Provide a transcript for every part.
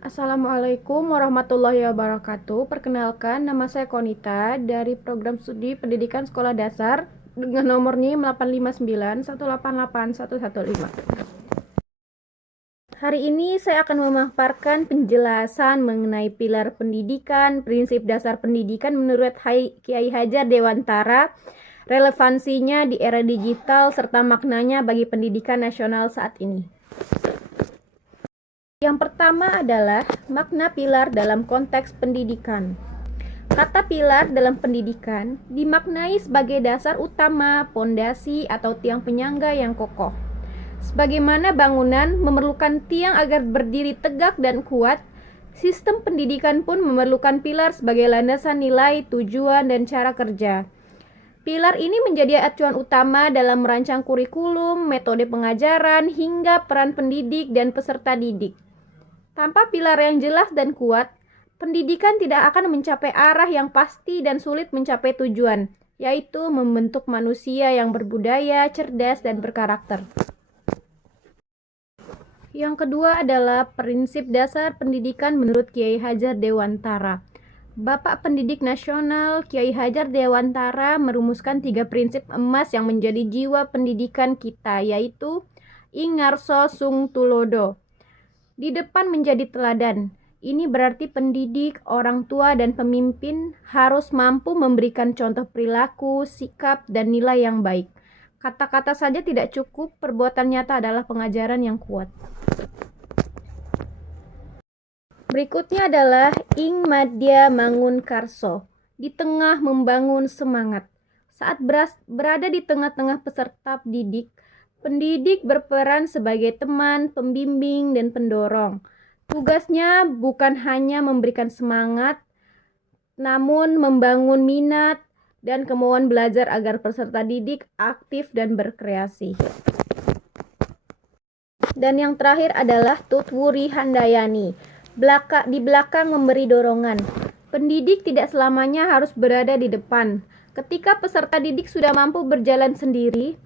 Assalamualaikum warahmatullahi wabarakatuh. Perkenalkan, nama saya Konita dari Program Studi Pendidikan Sekolah Dasar dengan nomor NIM 859188115. Hari ini saya akan memaparkan penjelasan mengenai pilar pendidikan, prinsip dasar pendidikan menurut Kiai Hajar Dewantara, relevansinya di era digital, serta maknanya bagi pendidikan nasional saat ini. Yang pertama adalah makna pilar dalam konteks pendidikan. Kata pilar dalam pendidikan dimaknai sebagai dasar utama, pondasi, atau tiang penyangga yang kokoh. Sebagaimana bangunan memerlukan tiang agar berdiri tegak dan kuat, sistem pendidikan pun memerlukan pilar sebagai landasan nilai, tujuan, dan cara kerja. Pilar ini menjadi acuan utama dalam merancang kurikulum, metode pengajaran, hingga peran pendidik dan peserta didik. Tanpa pilar yang jelas dan kuat, pendidikan tidak akan mencapai arah yang pasti dan sulit mencapai tujuan, yaitu membentuk manusia yang berbudaya, cerdas, dan berkarakter. Yang kedua adalah prinsip dasar pendidikan menurut Kiai Hajar Dewantara. Bapak Pendidik Nasional Kiai Hajar Dewantara merumuskan 3 prinsip emas yang menjadi jiwa pendidikan kita, yaitu Ingarso Sung Tulodo. Di depan menjadi teladan. Ini berarti pendidik, orang tua, dan pemimpin harus mampu memberikan contoh perilaku, sikap, dan nilai yang baik. Kata-kata saja tidak cukup, perbuatan nyata adalah pengajaran yang kuat. Berikutnya adalah Ing Madya Mangun Karso, di tengah membangun semangat. Saat berada di tengah-tengah peserta didik, pendidik berperan sebagai teman, pembimbing, dan pendorong. Tugasnya bukan hanya memberikan semangat, namun membangun minat dan kemauan belajar agar peserta didik aktif dan berkreasi. Dan yang terakhir adalah Tutwuri Handayani, di belakang memberi dorongan. Pendidik tidak selamanya harus berada di depan. Ketika peserta didik sudah mampu berjalan sendiri,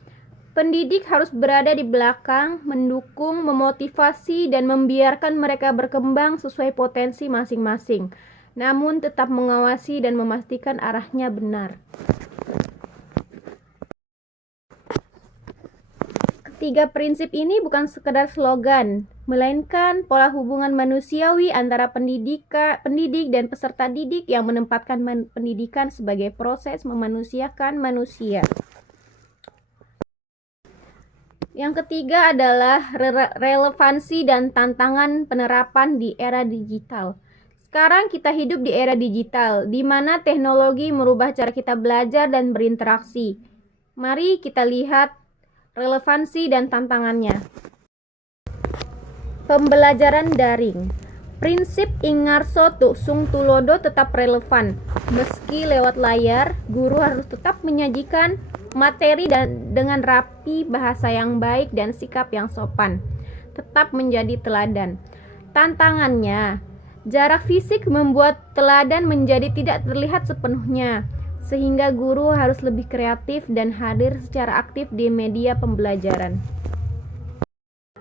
pendidik harus berada di belakang, mendukung, memotivasi, dan membiarkan mereka berkembang sesuai potensi masing-masing, namun tetap mengawasi dan memastikan arahnya benar. Ketiga prinsip ini bukan sekedar slogan, melainkan pola hubungan manusiawi antara pendidik dan peserta didik yang menempatkan pendidikan sebagai proses memanusiakan manusia. Yang ketiga adalah relevansi dan tantangan penerapan di era digital. Sekarang kita hidup di era digital, di mana teknologi merubah cara kita belajar dan berinteraksi. Mari kita lihat relevansi dan tantangannya. Pembelajaran daring. Prinsip Ingarso Sung Tulodo tetap relevan. Meski lewat layar, guru harus tetap menyajikan materi dengan rapi, bahasa yang baik, dan sikap yang sopan. Tetap menjadi teladan. Tantangannya, jarak fisik membuat teladan menjadi tidak terlihat sepenuhnya, sehingga guru harus lebih kreatif dan hadir secara aktif di media pembelajaran.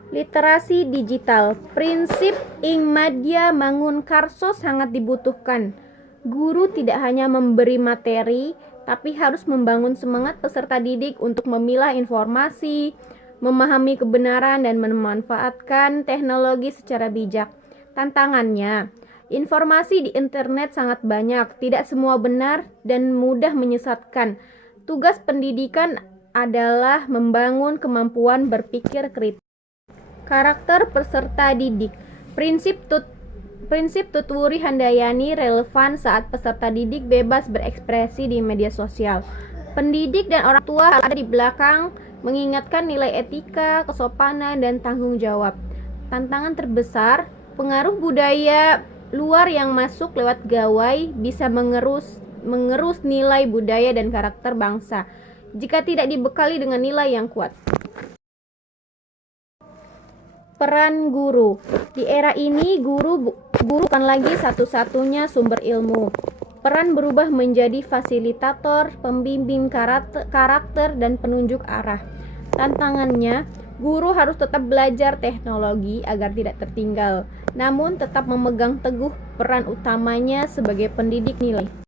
Literasi digital. Prinsip Ing Madya Mangun Karso sangat dibutuhkan. Guru tidak hanya memberi materi, tapi harus membangun semangat peserta didik untuk memilah informasi, memahami kebenaran, dan memanfaatkan teknologi secara bijak. Tantangannya, informasi di internet sangat banyak, tidak semua benar dan mudah menyesatkan. Tugas pendidikan adalah membangun kemampuan berpikir kritis. Karakter peserta didik. Prinsip Tutwuri Handayani relevan saat peserta didik bebas berekspresi di media sosial. Pendidik dan orang tua harus ada di belakang, mengingatkan nilai etika, kesopanan, dan tanggung jawab. Tantangan terbesar, pengaruh budaya luar yang masuk lewat gawai bisa mengerus nilai budaya dan karakter bangsa jika tidak dibekali dengan nilai yang kuat. Peran guru. Di era ini, guru bukan lagi satu-satunya sumber ilmu. Peran berubah menjadi fasilitator, pembimbing karakter, dan penunjuk arah. Tantangannya, Guru harus tetap belajar teknologi agar tidak tertinggal, namun tetap memegang teguh peran utamanya sebagai pendidik nilai.